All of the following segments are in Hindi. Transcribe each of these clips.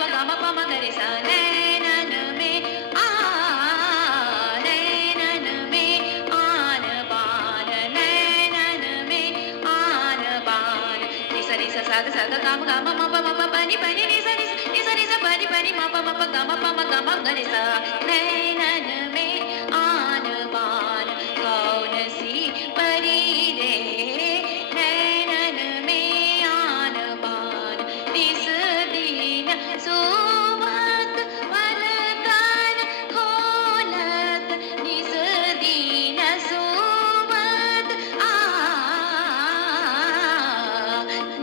pa ga ma pa ma ga re sa nainan में नैनन में आन बान नैनन में आन बान नि सा सा सा सा गा गा गा ma ma pa pa ni ni सा pa ni ma pa ga ma ga re सा नैनन में आन बान कौन सी परी रे नैनन में आन बान निस दिन सोवत वरदान खोलत निस दिन सोवत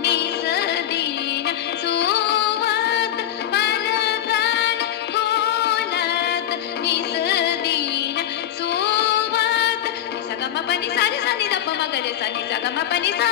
निस दिन सोवत वरदान खोलत निस दिन सोवत नि सा गा मा pa ni सा रे सा नि दा pa ma ga re सा नि सा गा मा pa ni सा